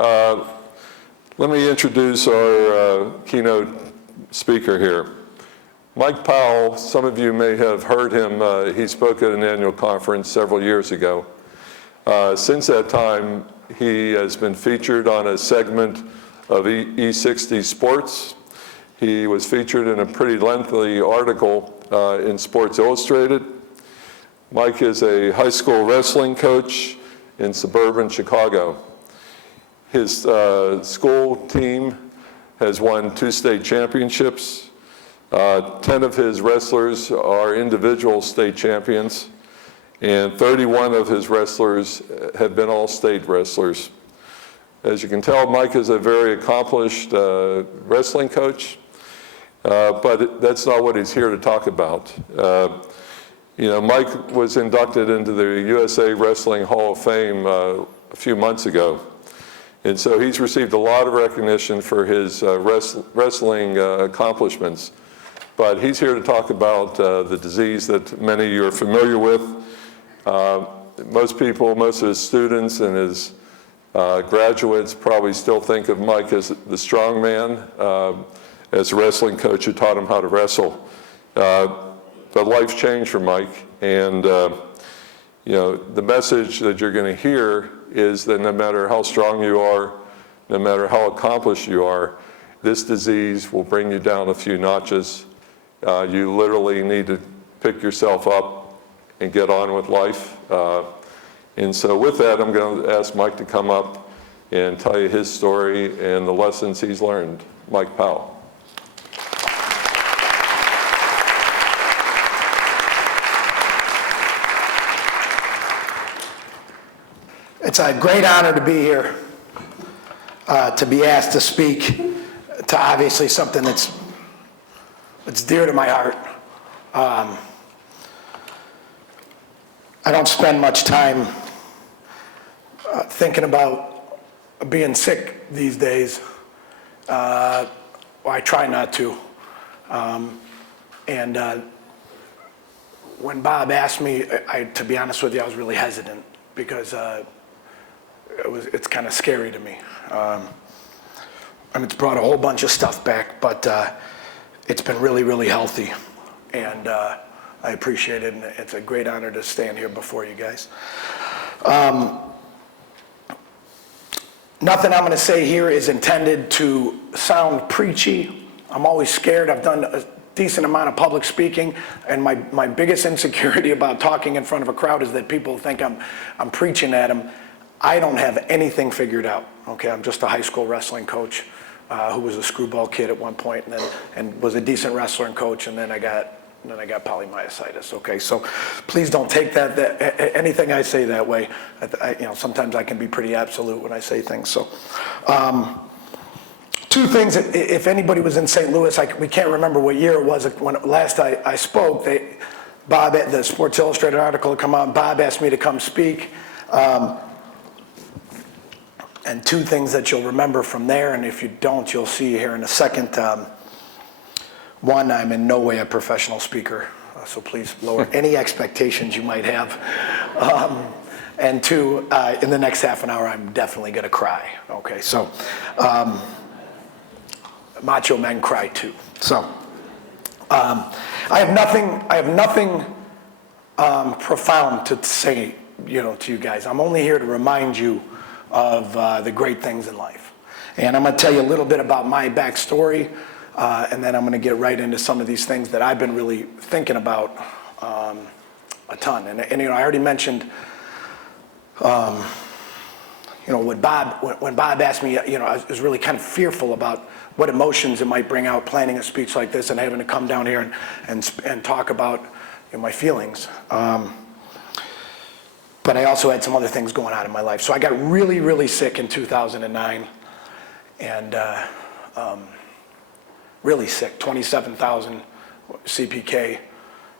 Let me introduce our keynote speaker here. Mike Powell, some of you may have heard him. He spoke at an annual conference several years ago. Since that time, he has been featured on a segment of E60 Sports. He was featured in a pretty lengthy article in Sports Illustrated. Mike is a high school wrestling coach in suburban Chicago. His school team has won 2 state championships. 10 of his wrestlers are individual state champions, and 31 of his wrestlers have been all-state wrestlers. As you can tell, Mike is a very accomplished wrestling coach, but that's not what he's here to talk about. Mike was inducted into the USA Wrestling Hall of Fame a few months ago. And so he's received a lot of recognition for his wrestling accomplishments. But he's here to talk about the disease that many of you are familiar with. Most people, most of his students and his graduates probably still think of Mike as the strong man, as a wrestling coach who taught him how to wrestle. But life's changed for Mike, and the message that you're going to hear is that no matter how strong you are, no matter how accomplished you are, this disease will bring you down a few notches. You literally need to pick yourself up and get on with life. And so with that, I'm going to ask Mike to come up and tell you his story and the lessons he's learned. Mike Powell. It's a great honor to be here, to be asked to speak to obviously something that's dear to my heart. I don't spend much time thinking about being sick these days. I try not to. When Bob asked me, to be honest with you, I was really hesitant because it's kind of scary to me. And it's brought a whole bunch of stuff back, but it's been really, really healthy. And I appreciate it, and it's a great honor to stand here before you guys. Nothing I'm going to say here is intended to sound preachy. I'm always scared. I've done a decent amount of public speaking, and my biggest insecurity about talking in front of a crowd is that people think I'm preaching at them. I don't have anything figured out. Okay, I'm just a high school wrestling coach who was a screwball kid at one point, and was a decent wrestler and coach, and then I got polymyositis. Okay, so please don't take that anything I say that way. Sometimes I can be pretty absolute when I say things. So, 2 things. If anybody was in St. Louis, we can't remember what year it was when last I spoke. Bob, the Sports Illustrated article had come out. Bob asked me to come speak. And 2 things that you'll remember from there, and if you don't, you'll see here in a second. One, I'm in no way a professional speaker, so please lower any expectations you might have. And 2, in the next half an hour, I'm definitely going to cry. Okay, so macho men cry too. So I have nothing profound to say, to you guys. I'm only here to remind you of the great things in life. And I'm going to tell you a little bit about my backstory, and then I'm going to get right into some of these things that I've been really thinking about a ton. And I already mentioned, when Bob asked me, I was really kind of fearful about what emotions it might bring out planning a speech like this and having to come down here and talk about my feelings. But I also had some other things going on in my life. So I got really, really sick in 2009, and really sick, 27,000 CPK,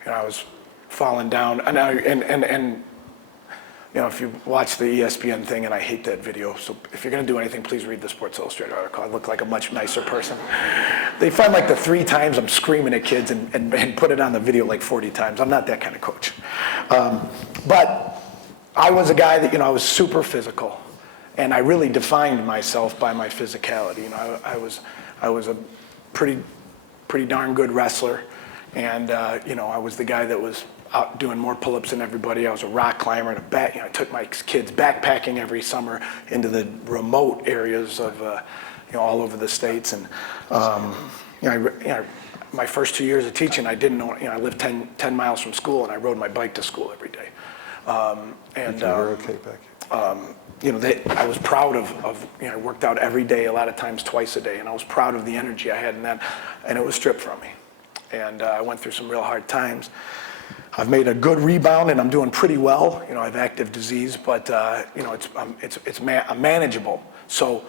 and I was falling down. And if you watch the ESPN thing, and I hate that video, so if you're going to do anything, please read the Sports Illustrated article. I look like a much nicer person. They find like the 3 times I'm screaming at kids and put it on the video like 40 times. I'm not that kind of coach. But I was a guy that, I was super physical. And I really defined myself by my physicality. You know, I was a pretty darn good wrestler, and you know, I was the guy that was out doing more pull-ups than everybody. I was a rock climber and you know, I took my kids backpacking every summer into the remote areas of you know, all over the states. And you know, my first 2 years of teaching, I didn't know, you know, I lived 10 miles from school, and I rode my bike to school every day. And We're okay back here. you know, I was proud of, you know, I worked out every day, a lot of times twice a day, and I was proud of the energy I had in that, and it was stripped from me. And I went through some real hard times. I've made a good rebound, and I'm doing pretty well. You know, I have active disease, but you know, I'm manageable. So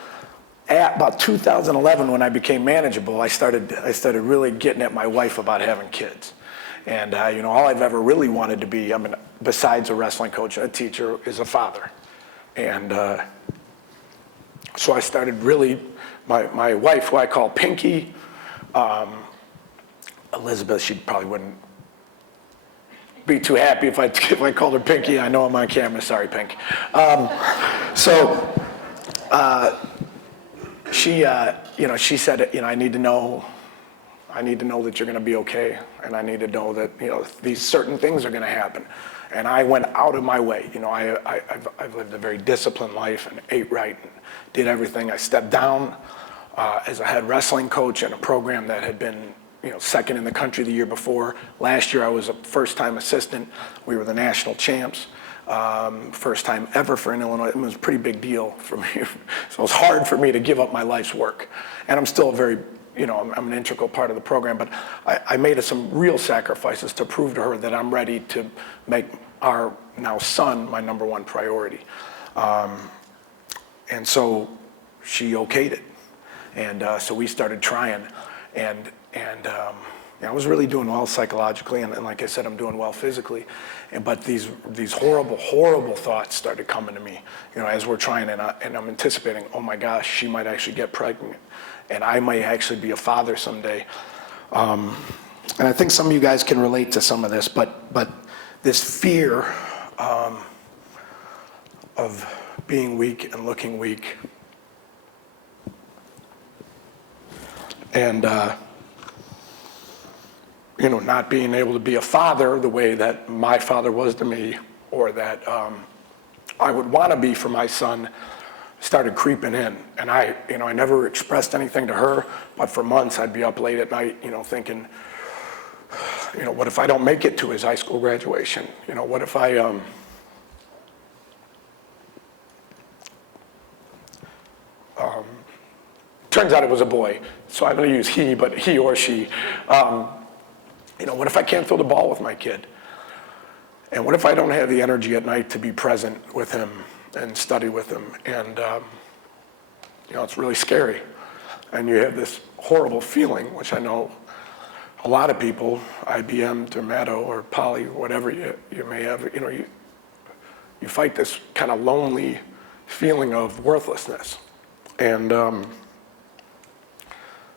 at about 2011, when I became manageable, I started really getting at my wife about having kids. And you know, all I've ever really wanted to be, I mean, besides a wrestling coach and a teacher, is a father. And so I started really, my wife, who I call Pinky, Elizabeth, she probably wouldn't be too happy if I called her Pinky. I know I'm on camera, sorry, Pink. She, you know, she said, you know, I need to know that you're going to be okay, and I need to know that, you know, these certain things are going to happen. And I went out of my way. You know, I've lived a very disciplined life and ate right and did everything. I stepped down as a head wrestling coach in a program that had been, you know, second in the country the year before. Last year I was a first-time assistant. We were the national champs. First time ever for an Illinois. It was a pretty big deal for me. So it was hard for me to give up my life's work. And I'm still a very, you know, I'm an integral part of the program, but I made some real sacrifices to prove to her that I'm ready to make our now son my number one priority. And so she okayed it. And so we started trying. And I was really doing well psychologically, and like I said, I'm doing well physically. But these horrible, horrible thoughts started coming to me, you know, as we're trying, and I'm anticipating, oh my gosh, she might actually get pregnant, and I might actually be a father someday. And I think some of you guys can relate to some of this, but this fear of being weak and looking weak, and you know, not being able to be a father the way that my father was to me, or that I would want to be for my son, started creeping in. And I never expressed anything to her, but for months I'd be up late at night, you know, thinking, you know, what if I don't make it to his high school graduation? You know, what if I, turns out it was a boy, so I'm going to use he, but he or she. You know, what if I can't throw the ball with my kid? And what if I don't have the energy at night to be present with him and study with him? And, you know, it's really scary. And you have this horrible feeling, which I know a lot of people, IBM, Dermato, or Poly, whatever you may have, you know, you fight this kind of lonely feeling of worthlessness. And,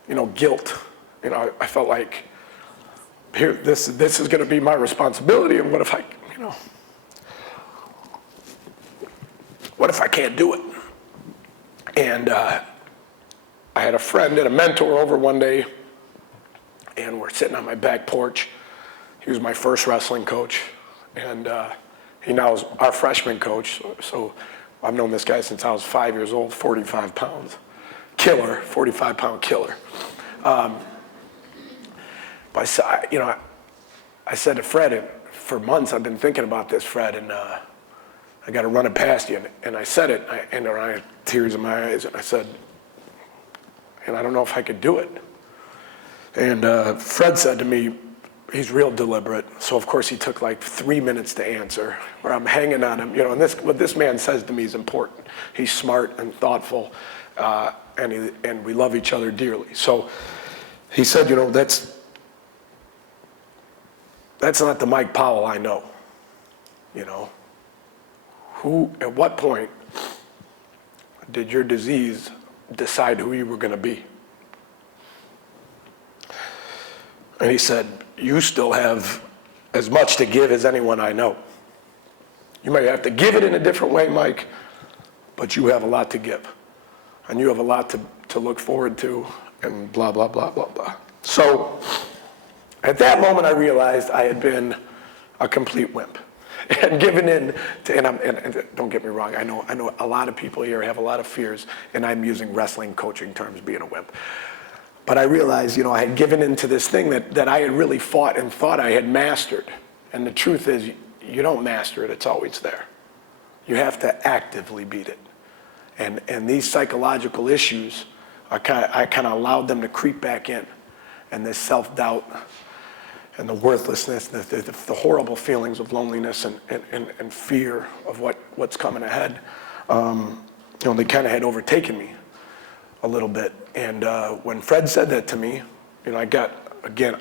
you know, guilt. You know, I felt like, here, this is going to be my responsibility, and what if I, you know, what if I can't do it? And I had a friend and a mentor over one day, and we're sitting on my back porch. He was my first wrestling coach, and he now is our freshman coach. So I've known this guy since I was 5 years old, 45 pounds. Killer, 45-pound killer. But you know, I said to Fred, and for months I've been thinking about this, Fred, and I got to run it past you. And I said it, and I had tears in my eyes, and I said, and I don't know if I could do it. And Fred said to me, he's real deliberate, so of course he took like 3 minutes to answer, where I'm hanging on him, you know, and what this man says to me is important. He's smart and thoughtful, and we love each other dearly. So he said, you know, that's not the Mike Powell I know, you know. At what point did your disease decide who you were going to be? And he said, you still have as much to give as anyone I know. You might have to give it in a different way, Mike, but you have a lot to give, and you have a lot to look forward to, and blah, blah, blah, blah, blah. So at that moment, I realized I had been a complete wimp and given in to, and don't get me wrong, I know a lot of people here have a lot of fears, and I'm using wrestling coaching terms, being a wimp. But I realized, I had given into this thing that I had really fought and thought I had mastered. And the truth is, you don't master it, it's always there. You have to actively beat it. And these psychological issues, I kind of allowed them to creep back in. And this self-doubt and the worthlessness, the horrible feelings of loneliness and fear of what's coming ahead, they kind of had overtaken me a little bit. And when Fred said that to me, I got, again,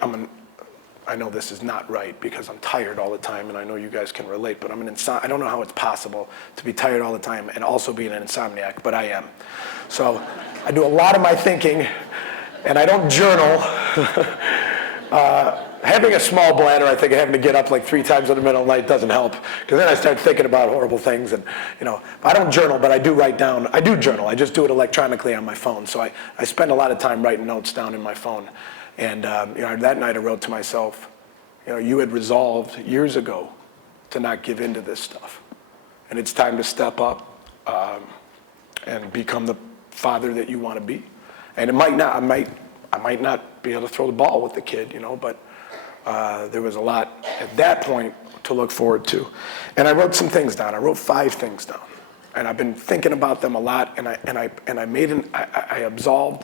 I know this is not right because I'm tired all the time, and I know you guys can relate, but I don't know how it's possible to be tired all the time and also be an insomniac, but I am. So I do a lot of my thinking, and I don't journal. Having a small bladder, I think having to get up like 3 times in the middle of the night doesn't help, because then I start thinking about horrible things. And I don't journal, but I do write down. I do journal. I just do it electronically on my phone. So I spend a lot of time writing notes down in my phone. And that night I wrote to myself, you had resolved years ago to not give in to this stuff, and it's time to step up and become the father that you want to be. And it might not. I might not be able to throw the ball with the kid, but there was a lot at that point to look forward to. And I wrote some things down. I wrote 5 things down, and I've been thinking about them a lot. And I absolved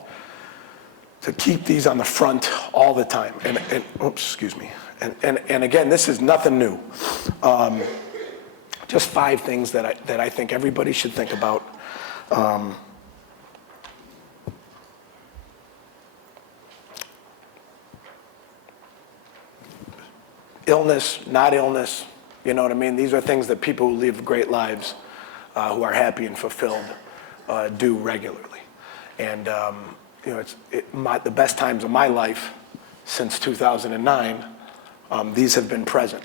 to keep these on the front all the time. And oops, excuse me. And again, this is nothing new. Just 5 things that I think everybody should think about. Illness, not illness, you know what I mean? These are things that people who live great lives, who are happy and fulfilled, do regularly. And the best times of my life since 2009, these have been present.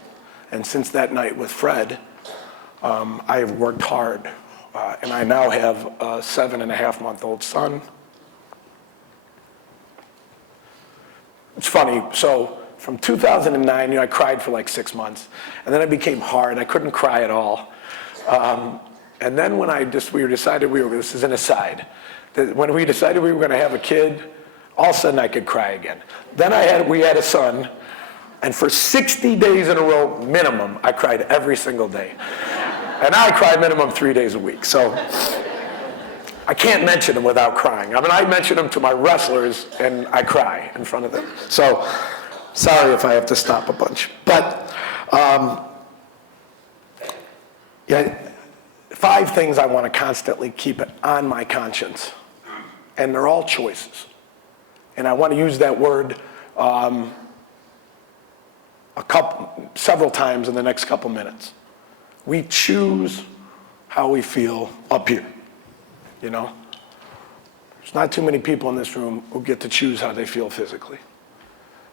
And since that night with Fred, I have worked hard. And I now have a 7.5-month-old son. It's funny, so from 2009, I cried for like 6 months, and then it became hard. I couldn't cry at all. And then when we decided this is an aside, that when we decided we were going to have a kid, all of a sudden I could cry again. Then we had a son, and for 60 days in a row, minimum, I cried every single day. And I cry minimum 3 days a week. So I can't mention them without crying. I mention them to my wrestlers, and I cry in front of them. So sorry if I have to stop a bunch. But 5 things I want to constantly keep on my conscience. And they're all choices. And I want to use that word several times in the next couple minutes. We choose how we feel up here. There's not too many people in this room who get to choose how they feel physically.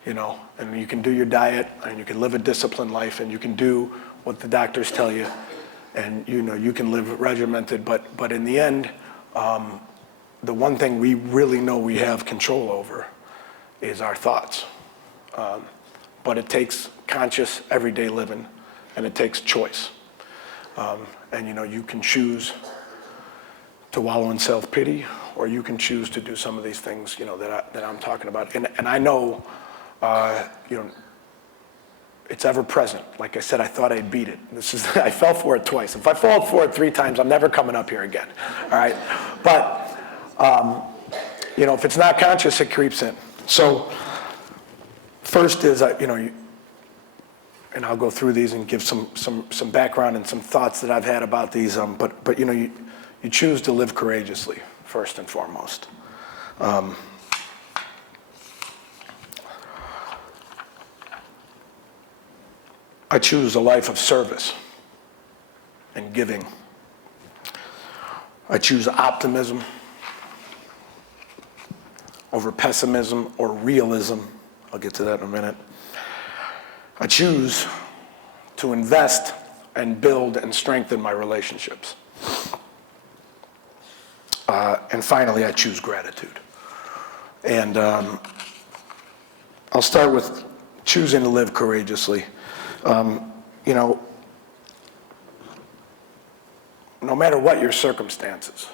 And you can do your diet, and you can live a disciplined life, and you can do what the doctors tell you, and you can live regimented, but in the end, the one thing we really know we have control over is our thoughts. But it takes conscious everyday living, and it takes choice. And you can choose to wallow in self-pity, or you can choose to do some of these things that I'm talking about. And I know it's ever present. Like I said, I thought I'd beat it. I fell for it twice. If I fall for it 3 times, I'm never coming up here again. All right? But if it's not conscious, it creeps in. So first is and I'll go through these and give some background and some thoughts that I've had about these. But you choose to live courageously first and foremost. I choose a life of service and giving. I choose optimism over pessimism or realism. I'll get to that in a minute. I choose to invest and build and strengthen my relationships. And finally, I choose gratitude. And I'll start with choosing to live courageously. You know, no matter what your circumstances,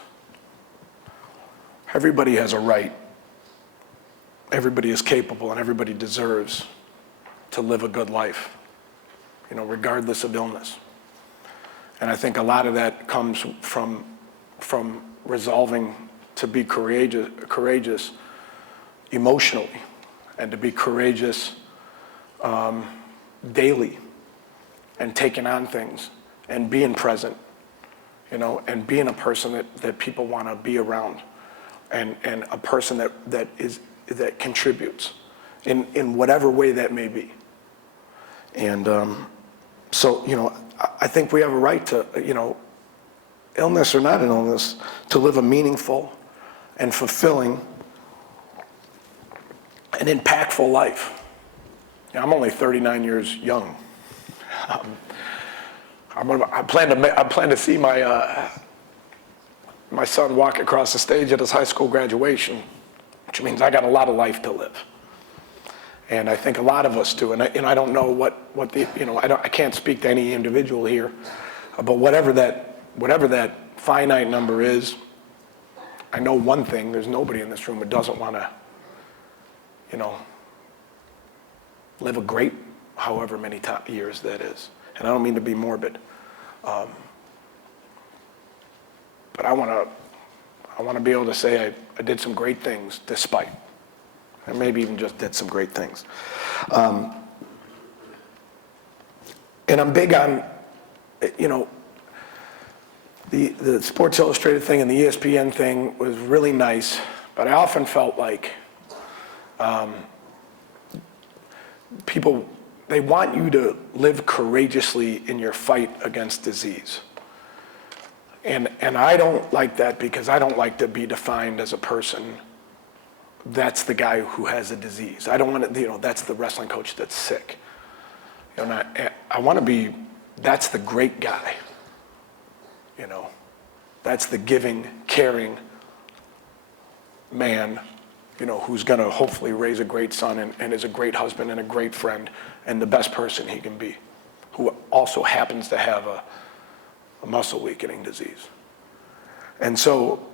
everybody has a right, everybody is capable, and everybody deserves to live a good life, you know, regardless of illness. And I think a lot of that comes from resolving to be courageous emotionally, and to be courageous daily, and taking on things, and being present, you know, and being a person that people want to be around, and a person that contributes in whatever way that may be. And so, you know, I think we have a right to, you know, illness or not an illness, to live a meaningful and fulfilling and impactful life. You know, I'm only 39 years young. I plan to see my son walk across the stage at his high school graduation, which means I got a lot of life to live. And I think a lot of us do. And I don't know what the, you know, I can't speak to any individual here, but whatever that finite number is, I know one thing: there's nobody in this room who doesn't want to, you know, live a great, however many years that is. And I don't mean to be morbid, but I want to be able to say I did some great things despite, and maybe even just did some great things. And I'm big on, you know, the Sports Illustrated thing and the ESPN thing was really nice, but I often felt like people, they want you to live courageously in your fight against disease. And I don't like that, because I don't like to be defined as a person that's the guy who has a disease. I don't want to, you know, that's the wrestling coach that's sick. You know, I want to be, that's the great guy. You know, that's the giving, caring man, you know, who's going to hopefully raise a great son and is a great husband and a great friend and the best person he can be, who also happens to have a muscle weakening disease. And so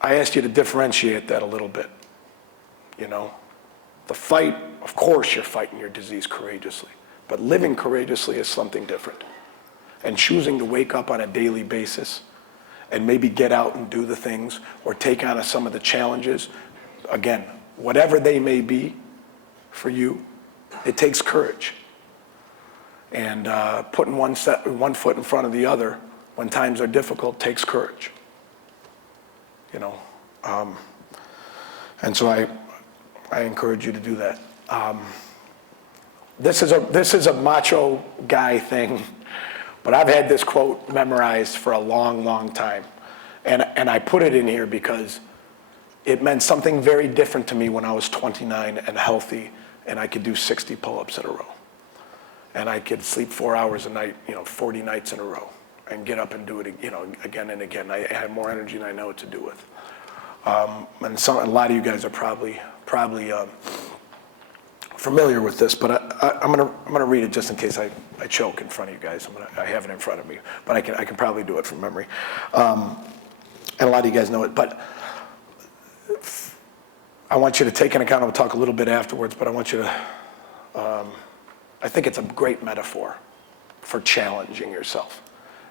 I asked you to differentiate that a little bit. You know, the fight, of course you're fighting your disease courageously, but living courageously is something different. And choosing to wake up on a daily basis and maybe get out and do the things or take on some of the challenges, again, whatever they may be for you, it takes courage. And putting one foot in front of the other when times are difficult takes courage. You know, and so I encourage you to do that. This is a macho guy thing, but I've had this quote memorized for a long, long time, and I put it in here because it meant something very different to me when I was 29 and healthy, and I could do 60 pull-ups in a row, and I could sleep 4 hours a night, you know, 40 nights in a row, and get up and do it, you know, again and again. I had more energy than I know what to do with. And a lot of you guys are probably familiar with this, but I'm gonna read it just in case I choke in front of you guys. I have it in front of me, but I can probably do it from memory. And a lot of you guys know it, but I want you to take into account, I'll talk a little bit afterwards, but I want you to, I think it's a great metaphor for challenging yourself.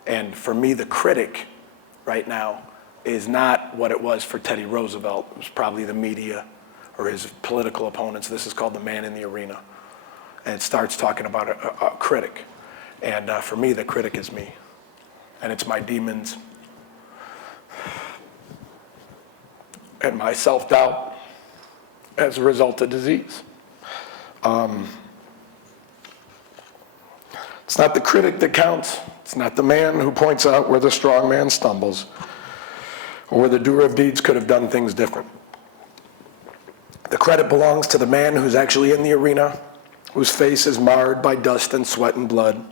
And for me, the critic right now is not what it was for Teddy Roosevelt. It was probably the media or his political opponents. This is called The Man in the Arena. And it starts talking about a critic. And for me, the critic is me. And it's my demons and my self-doubt as a result of disease. It's not the critic that counts. It's not the man who points out where the strong man stumbles or where the doer of deeds could have done things different. The credit belongs to the man who's actually in the arena, whose face is marred by dust and sweat and blood,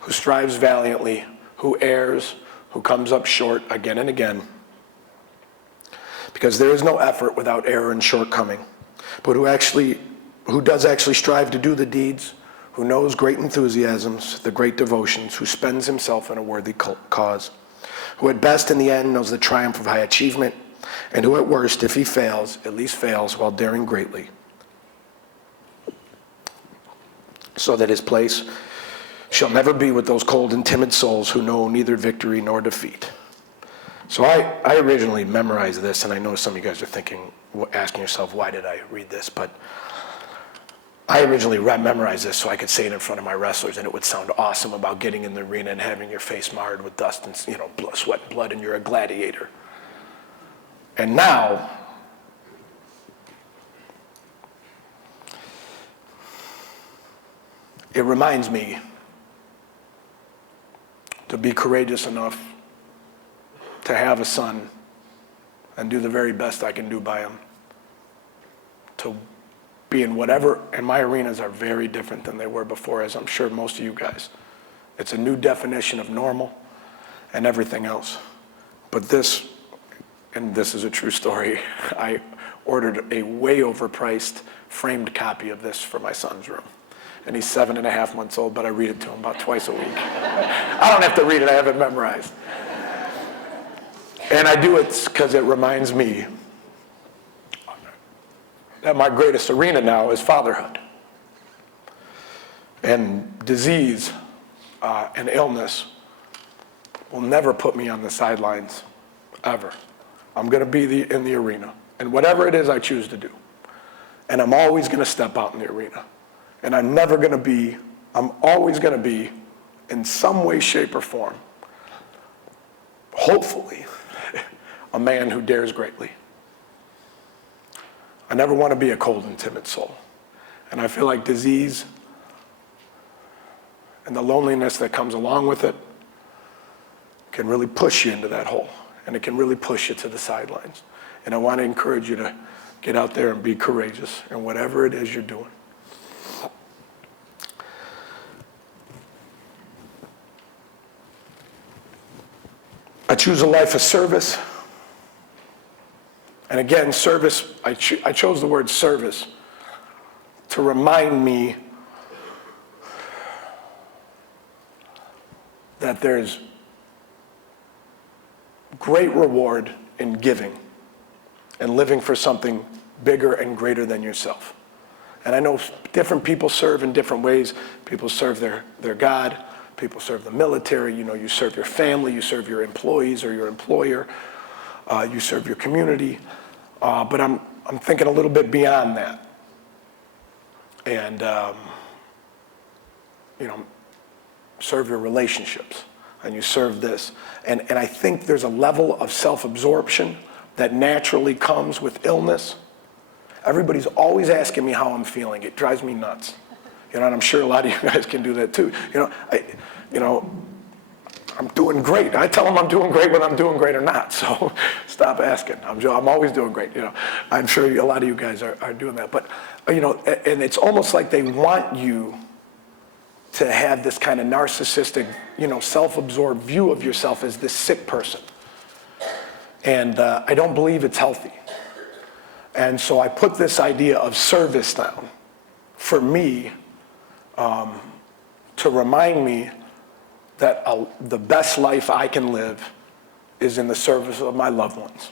who strives valiantly, who errs, who comes up short again and again, Because there is no effort without error and shortcoming, but who does actually strive to do the deeds, who knows great enthusiasms, the great devotions, who spends himself in a worthy cause, who at best in the end knows the triumph of high achievement, and who at worst, if he fails, at least fails while daring greatly, so that his place shall never be with those cold and timid souls who know neither victory nor defeat. So I originally memorized this, and I know some of you guys are thinking, asking yourself, why did I read this? But I originally memorized this so I could say it in front of my wrestlers, and it would sound awesome about getting in the arena and having your face marred with dust and sweat and blood, and you're a gladiator. And now, it reminds me to be courageous enough to have a son and do the very best I can do by him, to be in whatever, and my arenas are very different than they were before, as I'm sure most of you guys. It's a new definition of normal and everything else. But this, and this is a true story, I ordered a way overpriced framed copy of this for my son's room. And he's 7.5 months old, but I read it to him about twice a week. I don't have to read it, I have it memorized. And I do it because it reminds me that my greatest arena now is fatherhood. And disease and illness will never put me on the sidelines, ever. I'm going to be in the arena, and whatever it is I choose to do. And I'm always going to step out in the arena. And I'm always going to be, in some way, shape, or form, hopefully, a man who dares greatly. I never want to be a cold and timid soul. And I feel like disease and the loneliness that comes along with it can really push you into that hole. And it can really push you to the sidelines. And I want to encourage you to get out there and be courageous in whatever it is you're doing. I choose a life of service. And again, service, I chose the word service to remind me that there's great reward in giving and living for something bigger and greater than yourself. And I know different people serve in different ways. People serve their God. People serve the military. You serve your family. You serve your employees or your employer. You serve your community. But I'm thinking a little bit beyond that. And, serve your relationships. And you serve this. And I think there's a level of self-absorption that naturally comes with illness. Everybody's always asking me how I'm feeling. It drives me nuts. And I'm sure a lot of you guys can do that too. I'm doing great. I tell them I'm doing great whether I'm doing great or not. So stop asking. I'm always doing great. I'm sure a lot of you guys are doing that. But, and it's almost like they want you to have this kind of narcissistic, self-absorbed view of yourself as this sick person. And I don't believe it's healthy. And so I put this idea of service down for me to remind me that the best life I can live is in the service of my loved ones.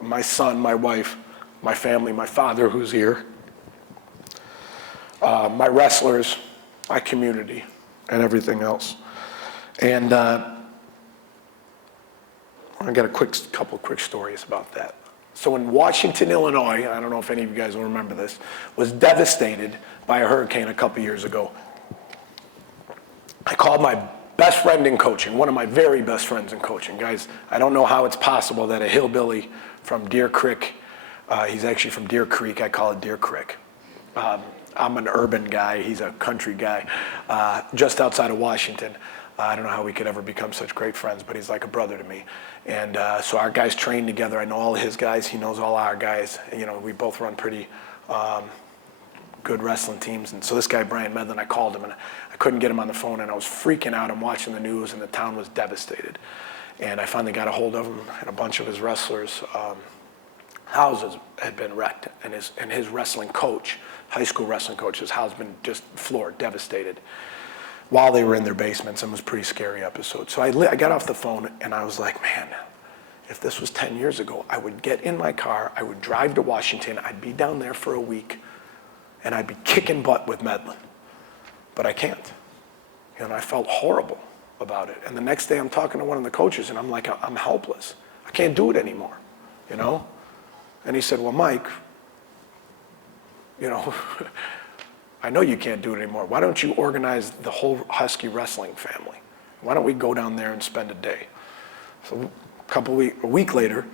My son, my wife, my family, my father who's here, my wrestlers, my community, and everything else. And I got a couple quick stories about that. So in Washington, Illinois, I don't know if any of you guys will remember this, was devastated by a hurricane a couple years ago. I called my best friend in coaching, one of my very best friends in coaching. Guys, I don't know how it's possible that a hillbilly from Deer Creek, he's actually from Deer Creek, I call it Deer Creek. I'm an urban guy, he's a country guy, just outside of Washington. I don't know how we could ever become such great friends, but he's like a brother to me. And so our guys train together. I know all his guys, he knows all our guys. We both run pretty good wrestling teams. And so this guy, Brian Medlin, I called him and I couldn't get him on the phone and I was freaking out. I'm watching the news and the town was devastated. And I finally got a hold of him and a bunch of his wrestlers. houses had been wrecked, and his wrestling coach, high school wrestling coach, his house been just floored, devastated, while they were in their basements, and it was a pretty scary episode. So I got off the phone, and I was like, man, if this was 10 years ago, I would get in my car, I would drive to Washington, I'd be down there for a week, and I'd be kicking butt with Medlin. But I can't. And I felt horrible about it. And the next day I'm talking to one of the coaches, and I'm like, I'm helpless. I can't do it anymore, you know? And he said, well, Mike, you know, I know you can't do it anymore. Why don't you organize the whole Husky wrestling family? Why don't we go down there and spend a day? So a week later,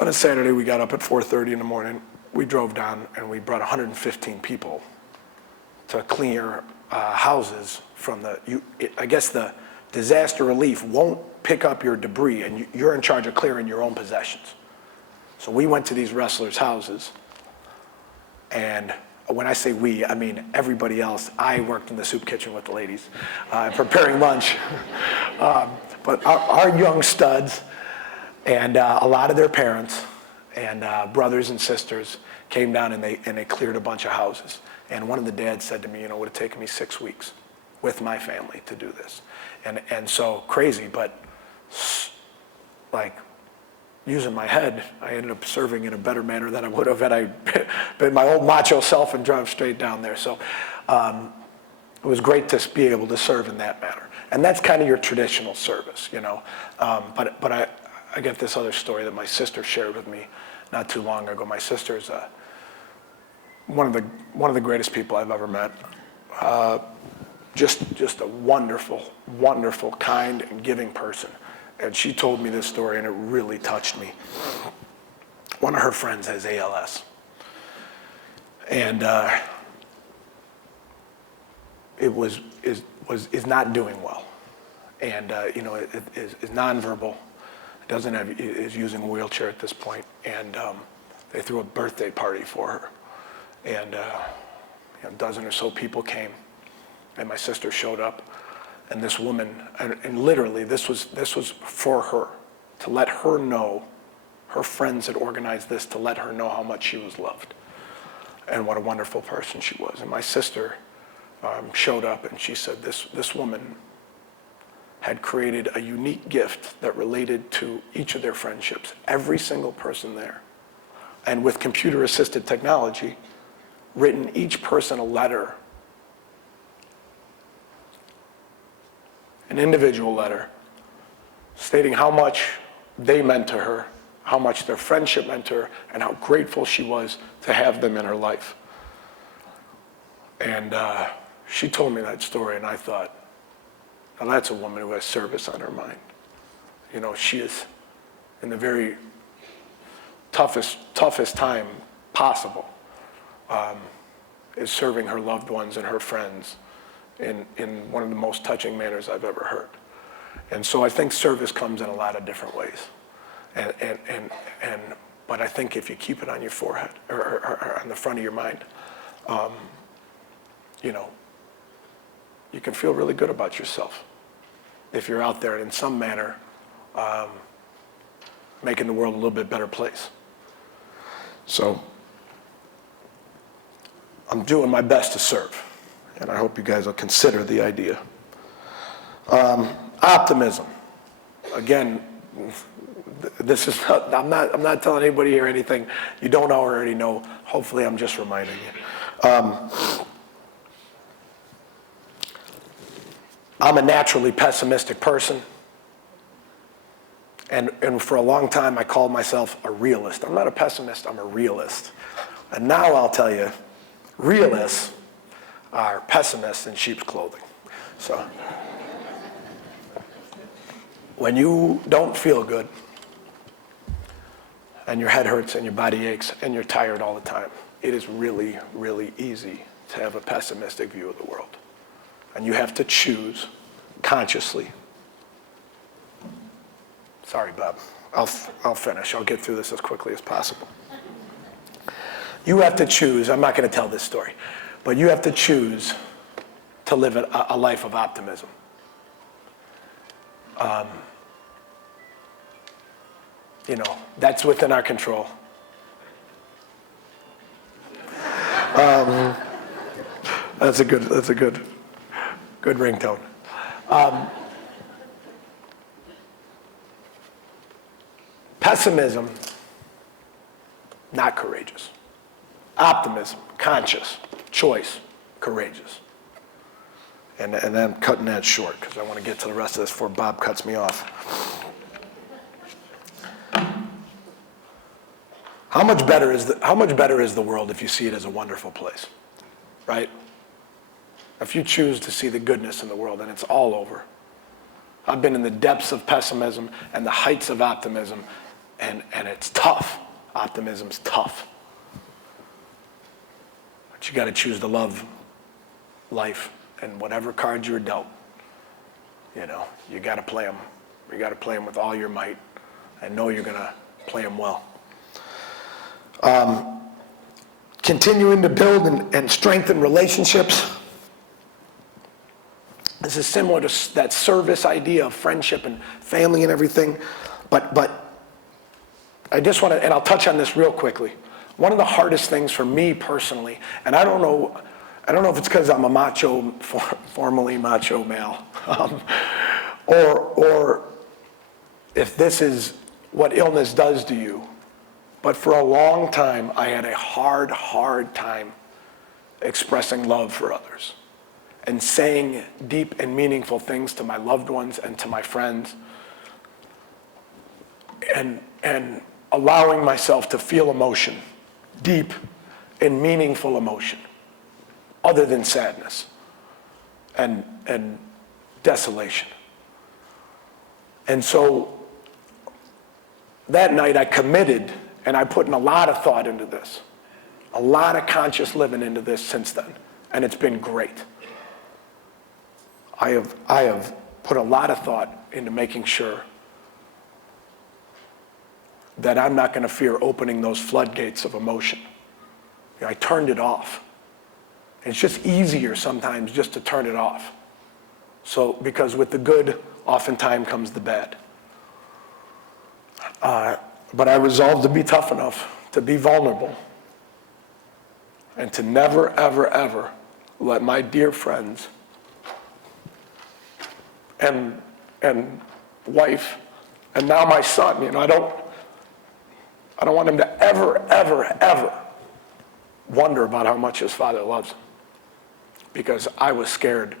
on a Saturday, we got up at 4:30 in the morning. We drove down, and we brought 115 people to clear houses from I guess the disaster relief won't pick up your debris, and you're in charge of clearing your own possessions. So we went to these wrestlers' houses, and when I say we, I mean everybody else. I worked in the soup kitchen with the ladies, preparing lunch. But our young studs and a lot of their parents and brothers and sisters came down, and they cleared a bunch of houses. And one of the dads said to me, you know, it would have taken me 6 weeks with my family to do this. And so crazy, but like using my head, I ended up serving in a better manner than I would have had I been my old macho self and drove straight down there. So it was great to be able to serve in that manner. And that's kind of your traditional service, you know. But I get this other story that my sister shared with me not too long ago. My sister is one of the greatest people I've ever met. Just a wonderful, wonderful, kind, and giving person. And she told me this story, and it really touched me. One of her friends has ALS, and is not doing well, and you know, is nonverbal, is using a wheelchair at this point, and they threw a birthday party for her, and a dozen or so people came, and my sister showed up. And this woman, and literally this was for her, to let her know, her friends had organized this to let her know how much she was loved and what a wonderful person she was. And my sister showed up, and she said this woman had created a unique gift that related to each of their friendships, every single person there. And with computer-assisted technology, written each person a letter, an individual letter, stating how much they meant to her, how much their friendship meant to her, and how grateful she was to have them in her life. And she told me that story, and I thought, now that's a woman who has service on her mind. You know, she is in the very toughest time possible, is serving her loved ones and her friends in one of the most touching manners I've ever heard. And so I think service comes in a lot of different ways. But I think if you keep it on your forehead or on the front of your mind, you know, you can feel really good about yourself if you're out there and in some manner making the world a little bit better place. So I'm doing my best to serve. And I hope you guys will consider the idea. Optimism. Again, this is not, I'm not telling anybody here anything you don't already know. Hopefully I'm just reminding you. I'm a naturally pessimistic person. And for a long time I called myself a realist. I'm not a pessimist, I'm a realist. And now I'll tell you, realists are pessimists in sheep's clothing. So when you don't feel good and your head hurts and your body aches and you're tired all the time, it is really, really easy to have a pessimistic view of the world. And you have to choose consciously. Sorry, Bob. I'll finish. I'll get through this as quickly as possible. You have to choose. I'm not going to tell this story. But you have to choose to live a life of optimism. You know, that's within our control. That's a good ringtone. Pessimism, not courageous. Optimism, conscious, choice, courageous. And I'm cutting that short because I want to get to the rest of this before Bob cuts me off. How much better is the world if you see it as a wonderful place, right? If you choose to see the goodness in the world, and it's all over. I've been in the depths of pessimism and the heights of optimism, and it's tough. Optimism's tough. But you got to choose to love life, and whatever cards you're dealt, you got to play them. You got to play them with all your might, and know you're going to play them well. Continuing to build and strengthen relationships. This is similar to that service idea of friendship and family and everything, but I just want to, and I'll touch on this real quickly. One of the hardest things for me personally, and I don't know if it's because I'm a macho, formerly macho male, or if this is what illness does to you, but for a long time I had a hard time expressing love for others and saying deep and meaningful things to my loved ones and to my friends, and allowing myself to feel emotion, deep and meaningful emotion, other than sadness and desolation. And so that night I committed, and I put in a lot of thought into this, a lot of conscious living into this since then, and it's been great. I have put a lot of thought into making sure that I'm not going to fear opening those floodgates of emotion. I turned it off. It's just easier sometimes just to turn it off. So, because with the good, oftentimes comes the bad. But I resolved to be tough enough to be vulnerable and to never, ever, ever let my dear friends and wife, and now my son, I don't want him to ever wonder about how much his father loves him, because I was scared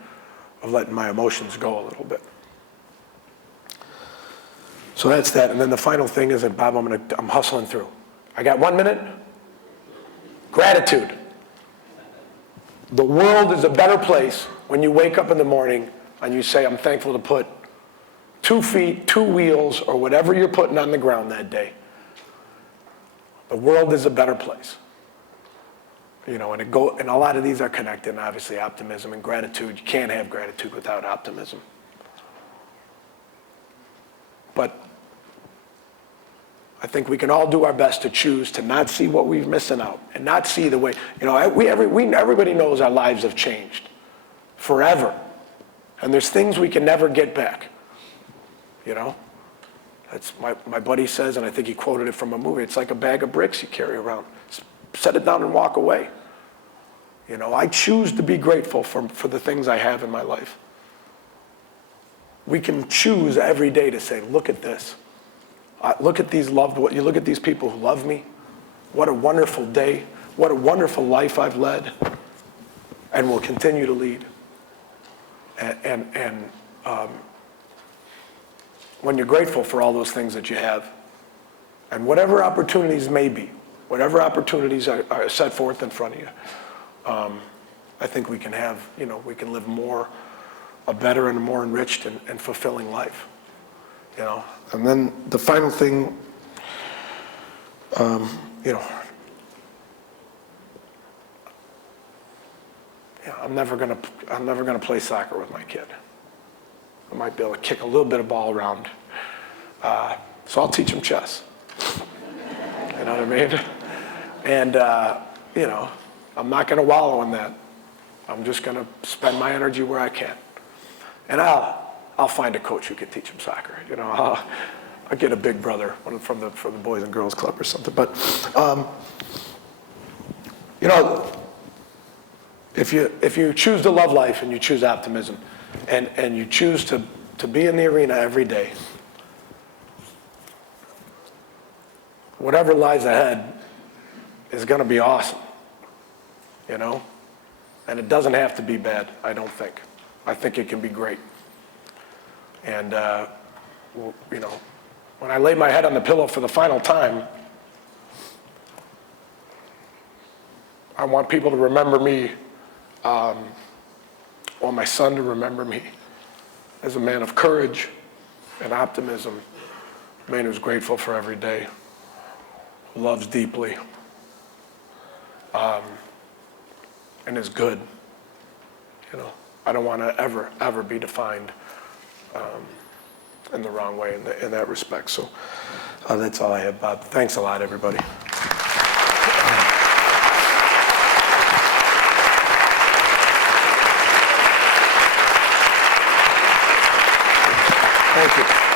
of letting my emotions go a little bit. So that's that. And then the final thing is, and Bob, I'm hustling through. I got 1 minute. Gratitude. The world is a better place when you wake up in the morning and you say, I'm thankful to put 2 feet, 2 wheels, or whatever you're putting on the ground that day. The world is a better place. And a lot of these are connected, and obviously optimism and gratitude. You can't have gratitude without optimism. But I think we can all do our best to choose to not see what we're missing out and not see the way, everybody knows our lives have changed forever. And there's things we can never get back. That's my buddy says, and I think he quoted it from a movie, it's like a bag of bricks you carry around. Set it down and walk away. I choose to be grateful for the things I have in my life. We can choose every day to say, look at this. Look at these you look at these people who love me. What a wonderful day. What a wonderful life I've led and will continue to lead. And when you're grateful for all those things that you have, and whatever opportunities may be, whatever opportunities are set forth in front of you, I think we can have, we can live a better and a more enriched and fulfilling life. And then the final thing, I'm never gonna play soccer with my kid. I might be able to kick a little bit of ball around. So I'll teach him chess. You know what I mean? And, I'm not going to wallow in that. I'm just going to spend my energy where I can. And I'll find a coach who can teach him soccer. I'll get a big brother from the Boys and Girls Club or something. But, if you choose to love life and you choose optimism, and you choose to be in the arena every day, whatever lies ahead is going to be awesome, you know? And it doesn't have to be bad, I don't think. I think it can be great. And, you know, when I lay my head on the pillow for the final time, I want people to remember me, or my son to remember me as a man of courage and optimism, a man who's grateful for every day, who loves deeply, and is good. You know, I don't want to ever be defined in the wrong way in that respect. So that's all I have, Bob. Thanks a lot, everybody. Thank you.